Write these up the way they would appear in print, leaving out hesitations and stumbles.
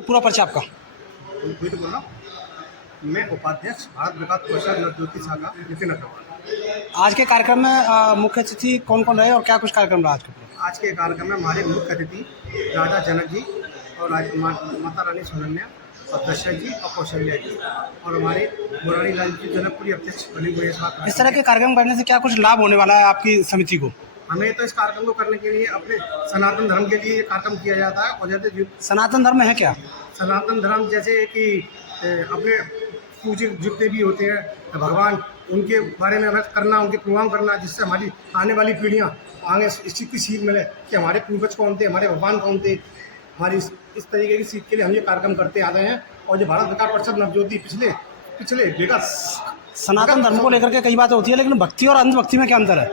पूरा परिचय आपका। वही तो बोल रहा हूँ। मैं उपाध्यक्ष भारत विकास परिषद नवज्योति शाखा नितिन अग्रवाल। आज के कार्यक्रम में मुख्य अतिथि कौन कौन रहे और क्या कुछ कार्यक्रम रहा आज के? आज के कार्यक्रम में हमारे मुख्य अतिथि राजा जनक जी और माता रानी सुनन्या और दशरथ जी और कौशल्या जी और हमारे मुरारी लाल जी जनकपुरी अध्यक्ष बने हुए इस तरह के कार्यक्रम करने से क्या कुछ लाभ होने वाला है आपकी समिति को? हमें तो इस कार्यक्रम को करने के लिए अपने सनातन धर्म के लिए ये कार्यक्रम किया जाता है। और जैसे सनातन धर्म है क्या? सनातन धर्म जैसे कि अपने पूज्य जितने भी होते हैं भगवान, उनके बारे में करना, उनके प्रोग्राम करना, जिससे हमारी आने वाली पीढ़ियाँ आगे इस चीज़ की सीख मिले कि हमारे पूर्वज कौन थे, हमारे भगवान कौन थे। हमारी इस तरीके की सीख के लिए हम ये कार्यक्रम करते आ रहे हैं। और ये भारत विकास परिषद नवज्योति पिछले विगत सनातन धर्म को लेकर के कई बातें होती है, लेकिन भक्ति और अंधभक्ति में क्या अंतर है?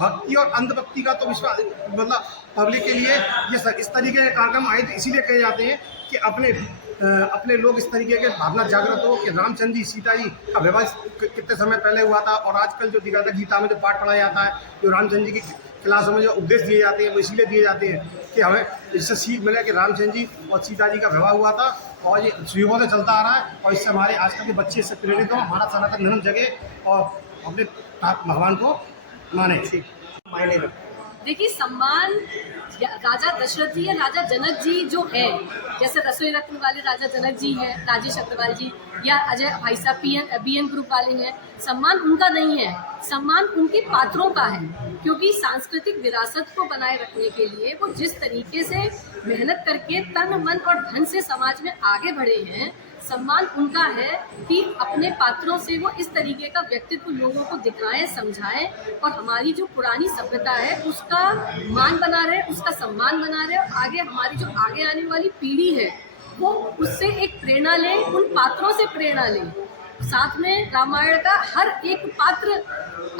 भक्ति और अंधभक्ति का तो विश्वास मतलब पब्लिक के लिए ये इस तरीके के कार्यक्रम आयोजित इसीलिए किए जाते हैं कि अपने लोग इस तरीके के भावना जागृत हो कि रामचंद्र जी सीता जी का विवाह कितने समय पहले हुआ था। और आजकल जो दिखा था गीता में जो पाठ पढ़ाया जाता है, जो रामचंद्र जी की क्लासों में जो उपदेश दिए जाते हैं, वो इसीलिए दिए जाते हैं कि हमें इससे सीख मिले कि रामचंद्र जी और सीता जी का विवाह हुआ था। और ये युगों से चलता आ रहा है और इससे हमारे आजकल के बच्चे इससे प्रेरित हों, हमारा सनातन धर्म जगे और अपने भगवान को माने। मायने रखते देखिए, सम्मान राजा दशरथ जी या राजा जनक जी जो है, जैसे रसोई रत्न वाले राजा जनक जी हैं, राजेश अग्रवाल जी या अजय भाई साहब बीएन ग्रुप वाले हैं, सम्मान उनका नहीं है, सम्मान उनके पात्रों का है। क्योंकि सांस्कृतिक विरासत को बनाए रखने के लिए वो जिस तरीके से मेहनत करके तन मन और धन से समाज में आगे बढ़े हैं, सम्मान उनका है कि अपने पात्रों से वो इस तरीके का व्यक्तित्व लोगों को दिखाएं, समझाएं और हमारी जो पुरानी सभ्यता है उसका मान बना रहे, उसका सम्मान बना रहे और आगे हमारी जो आगे आने वाली पीढ़ी है वो उससे एक प्रेरणा ले, उन पात्रों से प्रेरणा ले। साथ में रामायण का हर एक पात्र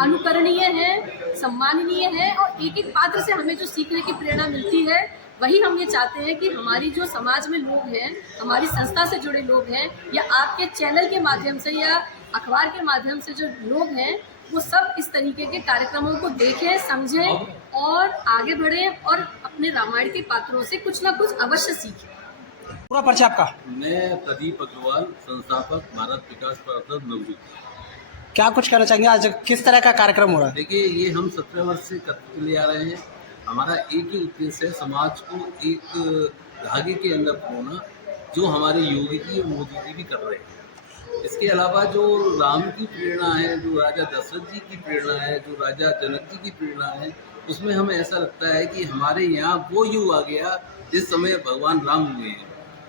अनुकरणीय है, सम्माननीय है और एक एक पात्र से हमें जो सीखने की प्रेरणा मिलती है, वही हम ये चाहते हैं कि हमारी जो समाज में लोग हैं, हमारी संस्था से जुड़े लोग हैं या आपके चैनल के माध्यम से या अखबार के माध्यम से जो लोग हैं, वो सब इस तरीके के कार्यक्रमों को देखें, समझें और आगे बढ़ें और अपने रामायण के पात्रों से कुछ ना कुछ अवश्य सीखें। पूरा परिचय आपका। मैं प्रदीप अग्रवाल, संस्थापक भारत विकास परिषद नवज्योति। क्या कुछ कहना चाहेंगे, आज किस तरह का कार्यक्रम हो रहा है? देखिए, ये हम 17 वर्ष से करते चले आ रहे हैं। हमारा एक ही उद्देश्य है, समाज को एक धागे के अंदर परोना, जो हमारे योगी जी और मोदी जी भी कर रहे हैं। इसके अलावा जो राम की प्रेरणा है, जो राजा दशरथ जी की प्रेरणा है, जो राजा जनक जी की प्रेरणा है, उसमें हमें ऐसा लगता है कि हमारे यहाँ वो युग आ गया जिस समय भगवान राम हुए हैं।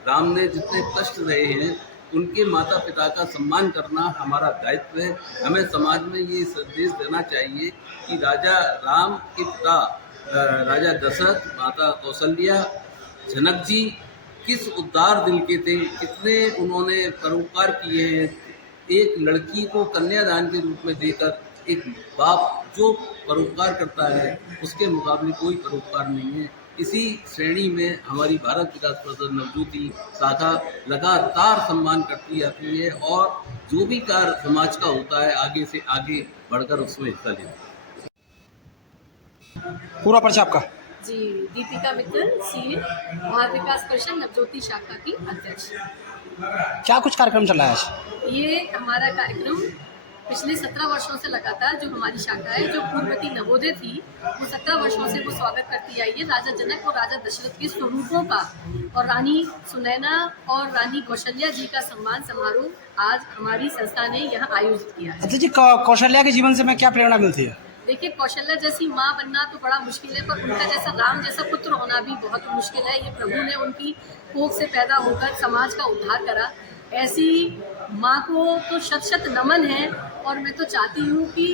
राम ने जितने कष्ट रहे हैं, उनके माता पिता का सम्मान करना हमारा दायित्व है। हमें समाज में ये संदेश देना चाहिए कि राजा राम के पिता राजा दशरथ, माता कौशल्या, जनक जी किस उदार दिल के थे, कितने उन्होंने परोपकार किए हैं। एक लड़की को कन्यादान के रूप में देकर एक बाप जो परोपकार करता है, उसके मुकाबले कोई परोपकार नहीं है। इसी श्रेणी में हमारी भारत विकास परिषद नवज्योति शाखा लगातार सम्मान करती आती है और जो भी कार्य समाज का होता है, आगे से आगे बढ़कर उसमें हिस्सा लेती है। पूरा परिचय आपका। जी, दीपिका मित्तल, सीए, भारत विकास परिषद नवज्योति शाखा की अध्यक्ष। क्या कुछ कार्यक्रम चल रहा है आज? ये हमारा कार्यक्रम पिछले 17 वर्षों से लगातार जो हमारी शाखा है, जो पूर्ववती नवोदय थी, वो 17 वर्षों से वो स्वागत करती आई है राजा जनक और राजा दशरथ के स्वरूपों का। और रानी सुनैना और रानी कौशल्या जी का सम्मान समारोह आज हमारी संस्था ने यहाँ आयोजित किया है। अच्छा जी, कौशल्या के जीवन से मैं क्या प्रेरणा मिलती है? देखिए, कौशल्या जैसी माँ बनना तो बड़ा मुश्किल है, पर उनका जैसा राम जैसा पुत्र होना भी बहुत मुश्किल है। ये प्रभु ने उनकी कोख से पैदा होकर समाज का उद्धार करा। ऐसी माँ को तो शत शत नमन है और मैं तो चाहती हूँ कि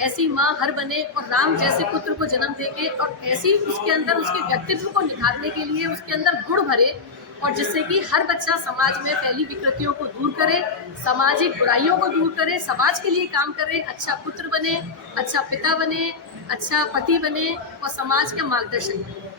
ऐसी माँ हर बने और राम जैसे पुत्र को जन्म देके और ऐसी उसके अंदर उसके व्यक्तित्व को निखारने के लिए उसके अंदर गुण भरे और जिससे कि हर बच्चा समाज में फैली विकृतियों को दूर करे, सामाजिक बुराइयों को दूर करे, समाज के लिए काम करे, अच्छा पुत्र बने, अच्छा पिता बने, अच्छा पति बने और समाज का मार्गदर्शन बने।